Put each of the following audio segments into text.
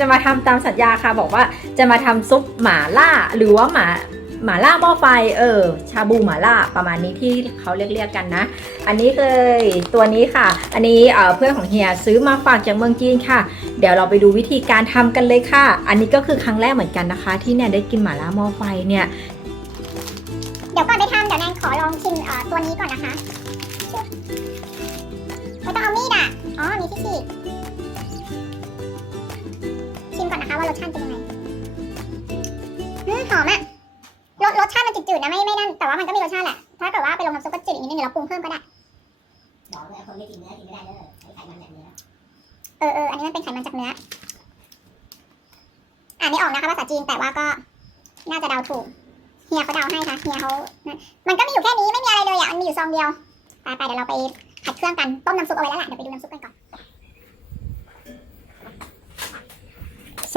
จะมาทำตามสัญญาค่ะ บอกว่าจะมาทำซุปหม่าล่า หรือว่าหมาหม่าล่าหม้อไฟ เออ ชาบูหม่าล่าประมาณนี้ที่เขาเรียกกๆกันนะ อันนี้เลยตัวนี้ค่ะ อันนี้เอ่อเพื่อนของเฮียซื้อมาฝากจากเมืองจีนค่ะ เดี๋ยวเราไปดูวิธีการทำกันเลยค่ะ อันนี้ก็คือครั้งแรกเหมือนกันนะคะ ที่แนนได้กินหม่าล่าหม้อไฟเนี่ย เดี๋ยวก่อนไปทำเดี๋ยวแนนขอลองชิมเอ่อตัวนี้ก่อนนะคะไม่ต้องเอามีดอะ อ๋อ มีที่ฉีกชิ มก่อนนะคะว่ารสชาติเป็นยังไงอืมหอมอะรสรสชาติมันจืดๆนะไม่ไม่นั่น แต่ว่ามันก็มีรสชาติแหละ ถ้าเกิดว่าไปลงน้ำซุปก็จืดอีกนิดนึงเดี๋ยวเราปรุงเพิ่มก็ได้บอกเลยคนไม่กินเนื้อกินไม่ได้เลยใช้ไขมันจากเนื้อเออเอออันนี้มันเป็นไขมันจากเนื้อ อ่านไม่ออกนะคะภาษาจีนแต่ว่าก็น่าจะเดาถูก เฮียเขาเดาให้ค่ะเฮียเขานั่นมันก็มีอยู่แค่นี้ไม่มีอะไรเลยอะ มันมีอยู่ซองเดียว ไปไปเดี๋ยวเราไปผัดเครื่องกัน ต้มน้ำซุปเอาไว้แล้วแหละเดี๋ยวไปดูน้ำซุปกันก่อน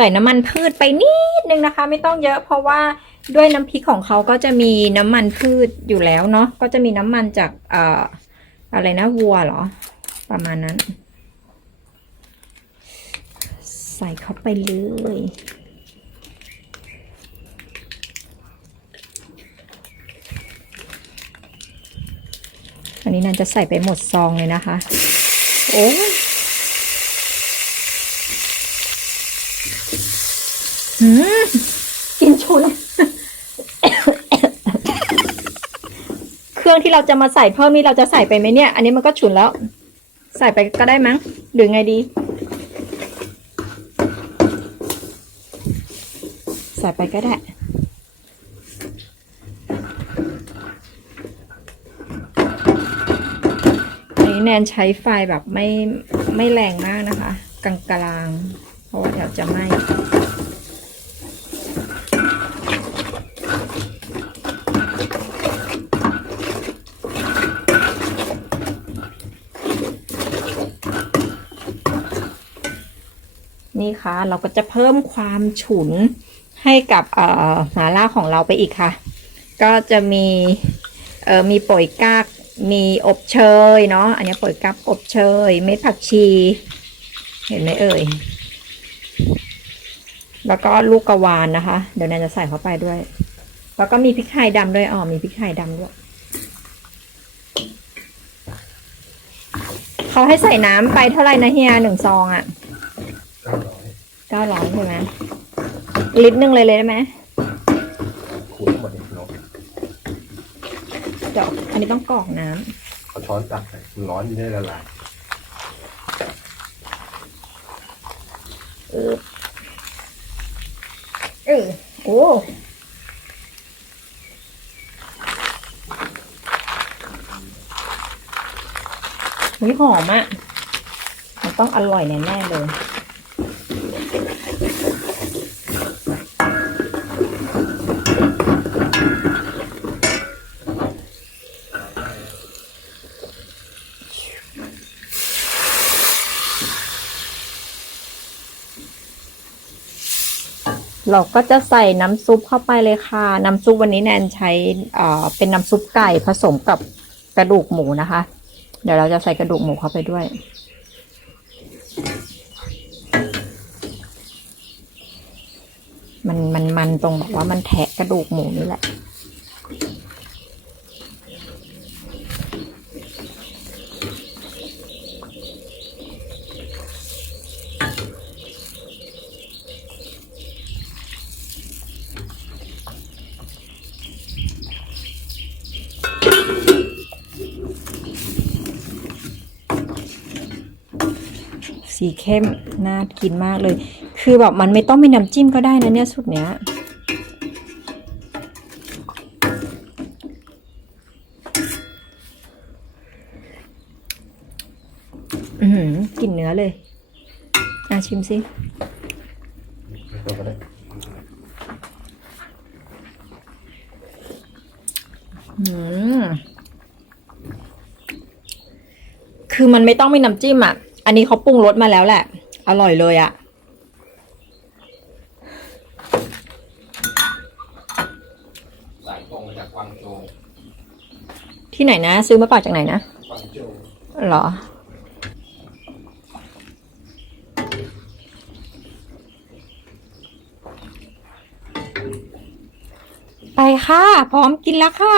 ใส่น้ำมันพืชไปนิดนึงนะคะ ไม่ต้องเยอะเพราะว่าด้วยน้ำพริกของเขาก็จะมีน้ำมันพืชอยู่แล้วเนาะก็จะมีน้ำมันจากเอ่ออะไรนะวัวเหรอ ประมาณนั้น ใส่เข้าไปเลยอันนี้นันจะใส่ไปหมดซองเลยนะคะ โอ้ หืมกินชุน เครื่องที่เราจะมาใส่เพิ่มนี่เราจะใส่ไปไหมเนี่ย อันนี้มันก็ฉุนแล้ว ใส่ไปก็ได้มั้ง หรือไงดี ใส่ไปก็ได้นี้แนนใช้ไฟแบบไม่ไม่แรงมากนะคะ กลางๆเพราะว่าเดี๋ยวจะไหม้ นี่ค่ะ เราก็จะเพิ่มความฉุนให้กับหมาล่าของเราไปอีกค่ะ ก็จะมีมีป่อยกากมีอบเชยเนาะอันนี้ป่อยกักอบเชยเม็ดผักชี เห็นไหมเอ่ย แล้วก็ลูกกระวานนะคะ เดี๋ยวแนนจะใส่เข้าไปด้วย แล้วก็มีพริกไทยดำด้วยอ๋อมีพริกไทยดำด้วยเขาให้ใส่น้ำไปเท่าไหร่นะเฮียหนึ่งซองอะ่ะ เก้าร้อยเก้าร้อยใช่ไหมลิตรหนึ่งเลยเลยได้ไหมขูดทั้งหมดเนี่ยเนาะเดี๋ยวอันนี้ต้องกรอกน้ำเอาช้อนตักใส่มันร้อนจะได้ละลายเออเออโอ้หุยหอมอะมันต้องอร่อยแน่ๆเลย เราก็จะใส่น้ำซุปเข้าไปเลยค่ะ น้ำซุปวันนี้แนนใช้เป็นน้ำซุปไก่ผสมกับกระดูกหมูนะคะ เดี๋ยวเราจะใส่กระดูกหมูเข้าไปด้วย มันมันมันตรงแบบว่ามันแทะกระดูกหมูนี่แหละ เข้มน่ากินมากเลย คือแบบมันไม่ต้องมีน้ำจิ้มก็ได้นะเนี่ยสุดเนี้ยอือหือกลิ่นเนื้อเลย อะชิมสิอืมคือมันไม่ต้องมีน้ำจิ้มอะ อันนี้เขาปรุงรสมาแล้วแหละ อร่อยเลยอะสาที่ไหนนะ ซื้อมาปากจากไหนนะหรอ ไปค่ะ พร้อมกินแล้วค่ะ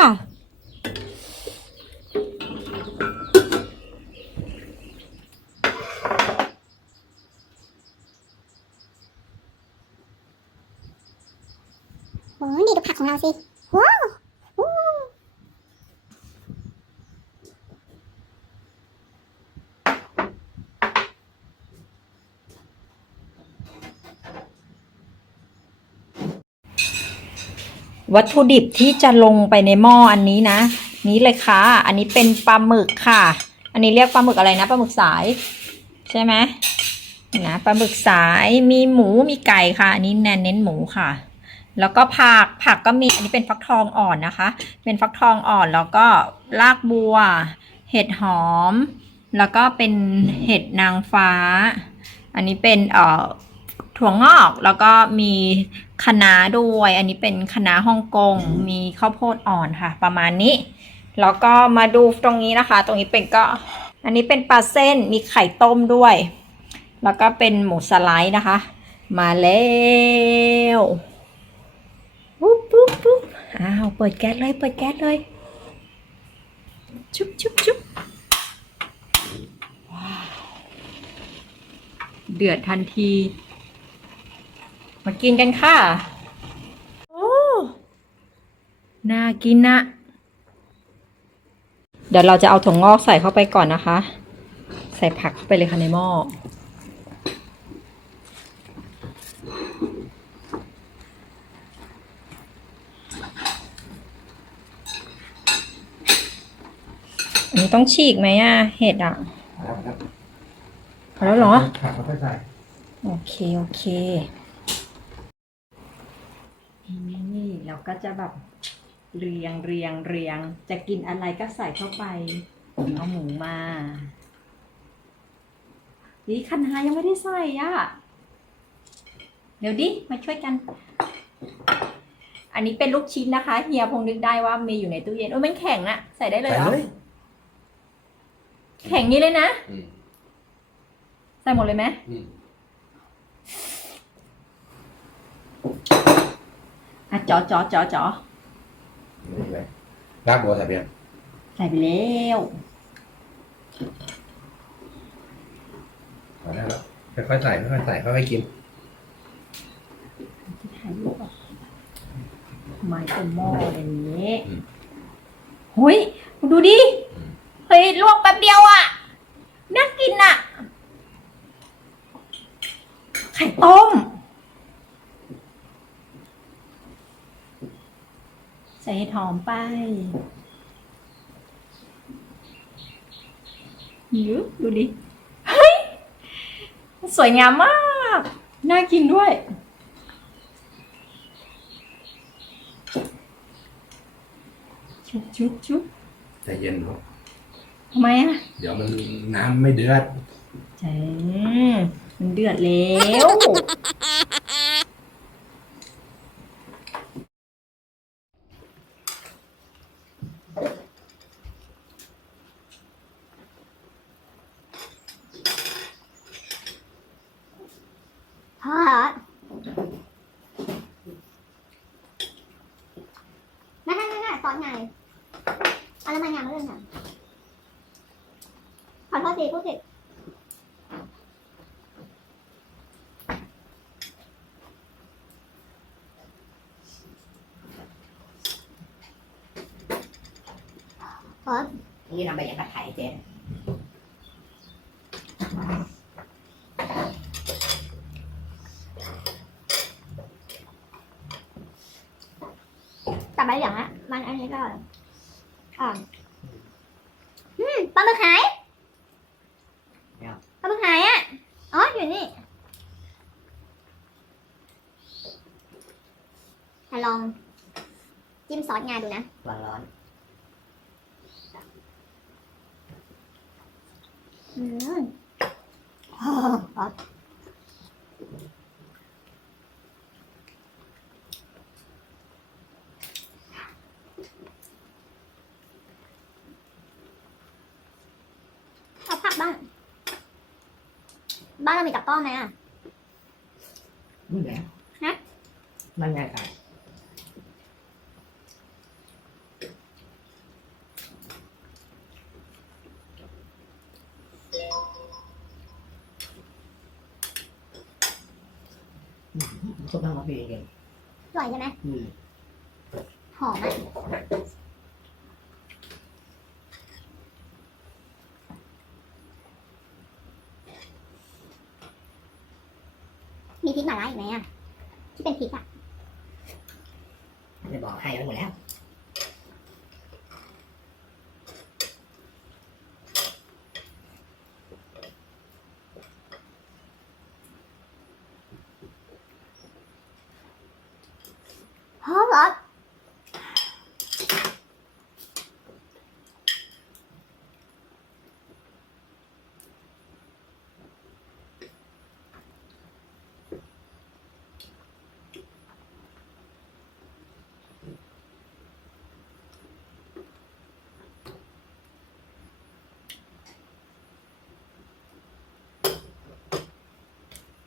วัตถุดิบที่จะลงไปในหม้ออันนี้นะ นี้เลยค่ะ อันนี้เป็นปลาหมึกค่ะ อันนี้เรียกปลาหมึกอะไรนะปลาหมึกสาย ใช่ไหมนะปลาหมึกสายมีหมูมีไก่ค่ะ อันนี้แนนเน้นหมูค่ะ แล้วก็ผักผักก็มีอันนี้เป็นฟักทองอ่อนนะคะ เป็นฟักทองอ่อนแล้วก็รากบัว เห็ดหอม แล้วก็เป็นเห็ดนางฟ้า อันนี้เป็นเอ่อถั่วงอกแล้วก็มี คะน้าด้วย อันนี้เป็นคะน้าฮ่องกง มีข้าวโพดอ่อนค่ะ ประมาณนี้ แล้วก็มาดูตรงนี้นะคะ ตรงนี้เป็นก็ อันนี้เป็นปลาเส้น มีไข่ต้มด้วย แล้วก็เป็นหมูสไลด์นะคะ มาแล้วปุ๊บปุ๊บปุ๊บอ้าว เปิดแก๊สเลย เปิดแก๊สเลย ชุบชุบชุบว้าว เดือดทันที มากินกันค่ะ โอ้ น่ากินนะ เดี๋ยวเราจะเอาถั่วงอกใส่เข้าไปก่อนนะคะ ใส่ผักเข้าไปเลยค่ะในหม้อ อันนี้ต้องฉีกไหมอะเห็ดอะพอแล้วเหรอ ผักเขาค่อยใส่ โอเค โอเค นี่เรา ก็จะแบบเรียงเรียงเรียง จะกินอะไรก็ใส่เข้าไป เอาหมูมานี่คันหายังไม่ได้ใส่อะ เดี๋ยวดิ มาช่วยกัน อันนี้เป็นลูกชิ้นนะคะ เฮียคงนึกได้ว่ามีอยู่ในตู้เย็น โอ้ยมันแข็งอะใส่ได้เลยใส่เหรอเลยแข็งนี้เลยนะอืมใส่หมดเลยไหม อืมอะจอจอจอจอนี่เลยรากบัวใส่ไปยังใส่ไปแล้วพอได้แล้วค่อยๆใส่ค่อยๆใส่ค่อยๆกินที่ถ่ายรูปอะไม้เต็มหม้ออะไรอย่างเงี้ยอืมเฮ้ยดูดิอืมเฮ้ยลวกแป๊บเดียวอะน่ากินอะไข่ต้ม ใส่เห็ดหอมไปยูดูดิ เฮ้ย สวยงามมาก น่ากินด้วย ชุบชุบชุบใจเย็นเนาะทำไมอะ เดี๋ยวมันน้ำไม่เดือดเจ๊มันเดือดแล้ว พ่อเหรอนั่นนั่นนั่นซอสไงเอาแล้วมันยังไม่เรื่องค่ะขอโทษทีพูดผิซอสนี่ทำไปย่างผัดไทยเจ๊ แต่ใบเหลืองอะ มันอันนี้ก็อ่อนอืมปลาหมึกหายปลาหมึกหายอะอ๋อ อยู่นี่แต่ลองจิ้มซอสงาดูนะวางร้อนอืมอ๋อ ป้าจะไปกับป้อไหมอะ นี่แหละฮะ มันไงครับอืมคนทำมาเองเองอร่อยใช่ไหมอืม หอมอะ ไหมอะ ที่เป็นพริกอะไม่บอกให้ไว้หมดแล้ว หอมเหรอ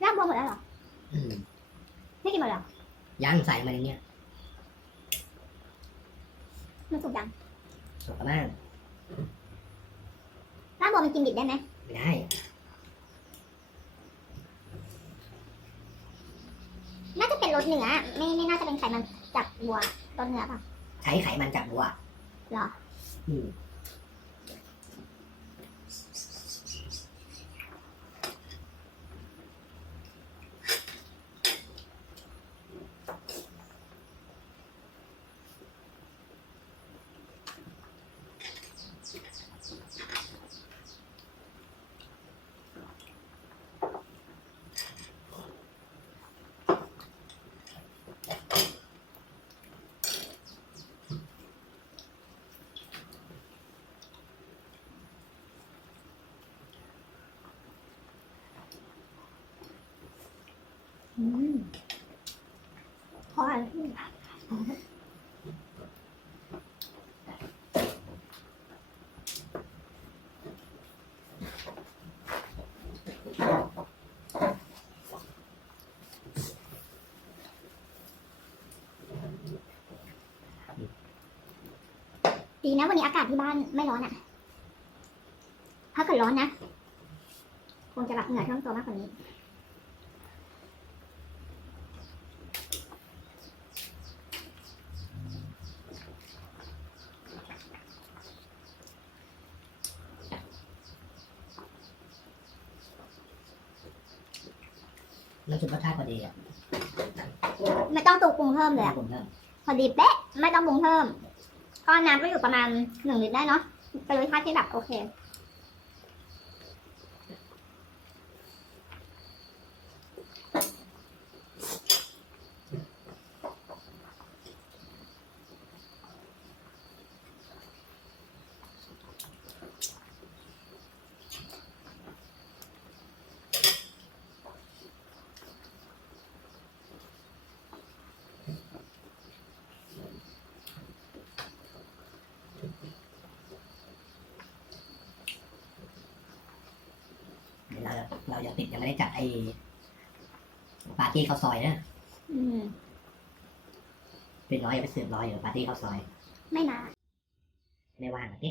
รากบัว หมดแล้วเหรอ อืมไม่กินหมดเหรอย่างใส่มาในเนี้ยมันสุกยังสุกมากรากบัวมันกินดิบได้ไหมไม่ได้ น่าจะเป็นรสเนื้อ ไม่ไม่น่าจะเป็นไขมันจากวัวรสเนื้อป่ะ ใช้ไขมันจากวัว เหรอ อืม พราะอะไรดีนะวันนี้อากาศที่บ้านไม่ร้อนอะ ถ้าเกิดร้อนนะ คงจะแบบเหงื่อท่วมตัวมากกว่านี้ น้ำซุปรสชาติพอดีอะไม่ต้องตูปรุงเพิ่มเลยอะผมเพิ่มพอดีเป๊ะ ไม่ต้องปรุงเพิ่ม ก็น้ำก็อยู่ประมาณหนึ่งลิตรได้เนาะเป็นรสชาติที่แบบโอเค เดี๋ยว เราเรายังติดยังไม่ได้จัดไอ้ปาร์ตี้ข้าวซอยนะอืมเป็นร้อยยังไปสืบร้อยอยู่ปาร์ตี้ข้าวซอย ไม่มา ไม่ว่างอะดิ